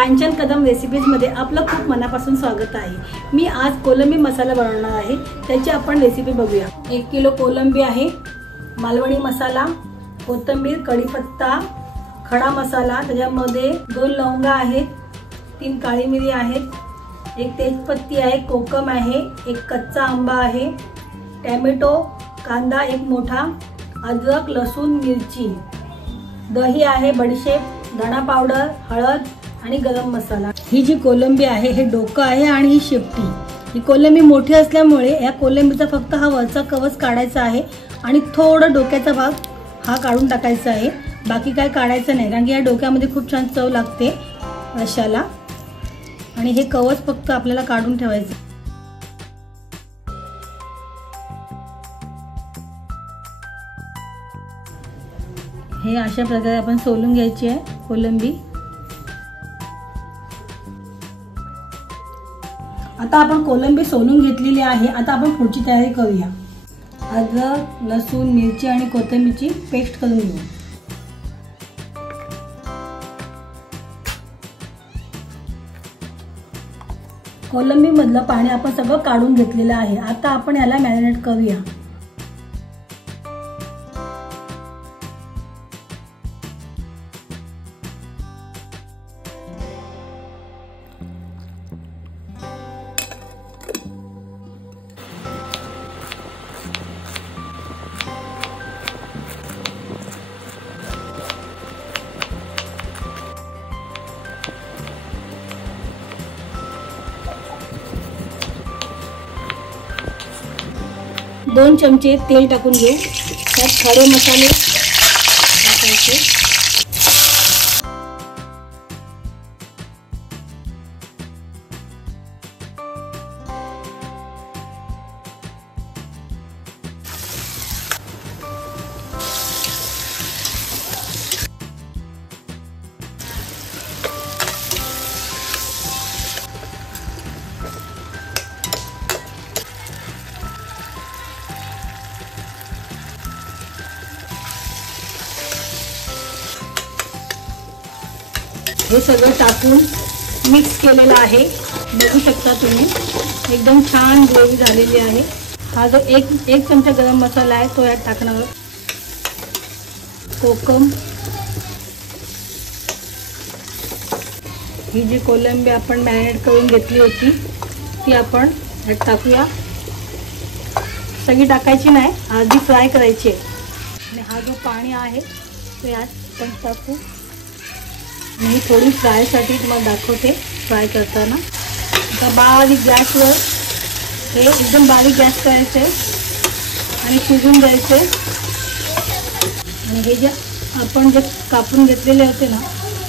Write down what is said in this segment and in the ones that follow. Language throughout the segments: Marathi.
कांचन कदम रेसिपीजमध्ये आपलं खूप मनापासून स्वागत आहे। मी आज कोलंबी मसाला बनवणार आहे, त्याची आपण रेसिपी बघूया। 1 किलो कोलंबी आहे, मालवणी मसाला, कोथिंबीर, कढीपत्ता, खडा मसाला, त्याच्यामध्ये 2 लवंगा आहेत, 3 काळी मिरी आहेत, 1 तेजपत्ती आहे, कोकम आहे, 1 कच्चा आंबा आहे, टोमॅटो, कांदा 1 मोठा, अद्रक, लसूण, मिरची, दही आहे, बडीशेप, धना पावडर, हळद आणि गरम मसाला। ही जी कोलंबी आहे हे डोकं आहे आणि ही शेपटी। ही कोलंबी मोठी असल्यामुळे या कोलंबीचा फक्त हा वरचा कवच काढायचा आहे आणि थोडं डोक्याचा भाग हा काढून टाकायचा आहे, बाकी काय काढायचं नाही, कारण की या डोक्यामध्ये खूप छान चव लागते रश्श्याला। आणि हे कवच फक्त आपल्याला काढून ठेवायचं। हे अशा प्रकारे आपण सोलून घ्यायची आहे कोलंबी। आता आपण कोलंबी सोलून घेतलेली आहे। आता आपण पुढची तयारी करूया। अद्रक, लसूण, मिरची आणि कोथिंबीरची पेस्ट करून घेऊ। कोलंबी मधलं पाणी आपण सगळं काढून घेतलेलं आहे। आता आपण याला मॅरिनेट करूया। दोन चमचे तेल टाकून घेऊ। त्यात खडे मसाले टाकायचे, हे सगळं टाकून मिक्स केलेलं आहे। बघू शकता तुम्ही, एकदम छान ग्रेव्ही झालेली आहे। हा जो एक चमचा गरम मसाला आहे तो यात टाकणार। कोकम, ही जी कोलंबी आपण मॅरिनेट करून घेतली होती ती आपण यात टाकूया। सगळी टाकायची नाही, अर्धी फ्राय करायची आहे। आणि हा जो पाणी आहे तो यात पण टाकू। मी थोडी फ्रायसाठी तुम्हाला दाखवते फ्राय करताना। आता बारीक गॅसवर हे एकदम बारीक गॅस करायचे आणि शिजून द्यायचे। आणि हे जे आपण जे कापून घेतलेले होते ना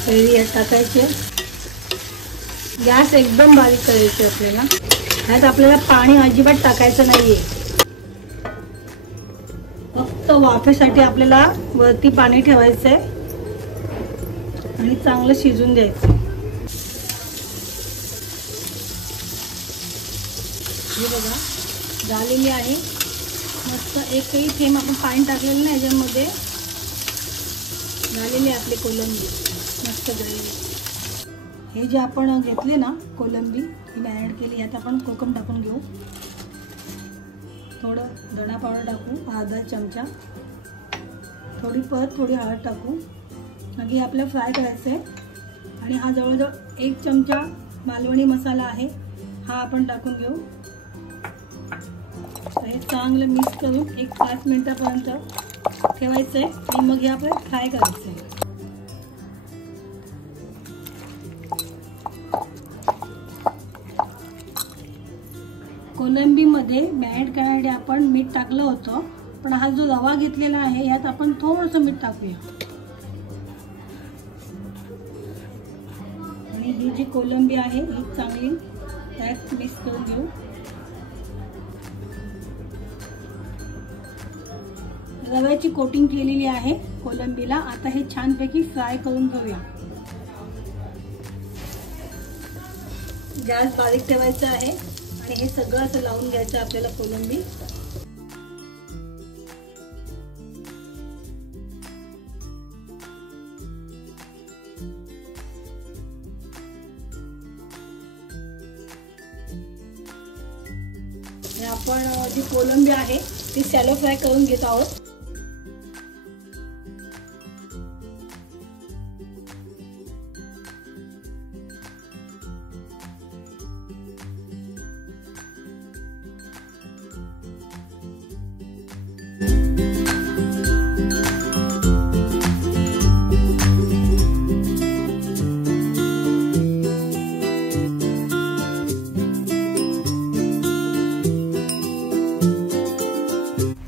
कैरी यात टाकायचे। गॅस एकदम बारीक करायचे आपल्याला। ह्यात आपल्याला पाणी अजिबात टाकायचं नाहीये, फक्त वाफेसाठी आपल्याला वरती पाणी ठेवायचं आहे आणि चांगलं शिजून द्यायचं। हे बघा झालेली आहे मस्त, एकही थेंब आपण पाणी टाकलेलं नाही याच्यामध्ये। झालेली आहे आपली कोलंबी मस्त ग्रेव्ही। हे जे आपण घेतले ना कोलंबी ही मॅरिनेट केली, यात आपण कोकम टाकून घेऊ। थोडं धना पावडर टाकू, अर्धा चमचा, थोडी हळद टाकू। आणि आपल्याला फ्राय करायचं आहे। आणि हा जवळजवळ 1 चमचा मालवणी मसाला आहे, हा आपण टाकून घेऊ। हे चांगलं मिक्स करून 1-5 मिनिटापर्यंत ठेवायचं आहे आणि मग हे आपल्याला फ्राय करायचं आहे। कोलंबीमध्ये मॅरिनेट करण्यासाठी आपण मीठ टाकलं होतं, पण हा जो रवा घेतलेला आहे यात आपण थोडंसं मीठ टाकूया। आणि ही जी कोलंबी आहे ही चांगली त्यात मिक्स करून घेऊ। रव्याची कोटिंग केलेली आहे कोलंबीला। आता हे छानपैकी फ्राय करून घेऊया। गॅस बारीक ठेवायचा आहे आणि हे सगळं असं लावून घ्यायचं आपल्याला कोलंबी। आपण जी कोलंबी आहे ती शॅलो फ्राय करून घेत आहोत।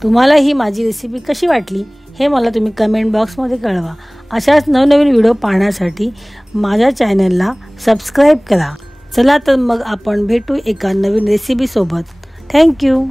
तुम्हाला ही माझी रेसिपी कशी वाटली हे मला तुम्ही कमेंट बॉक्समध्ये कळवा। अशाच नवनवीन व्हिडिओ पाहण्यासाठी माझ्या चॅनलला सबस्क्राईब करा। चला तर मग आपण भेटू एका नवीन रेसिपी सोबत। थँक्यू।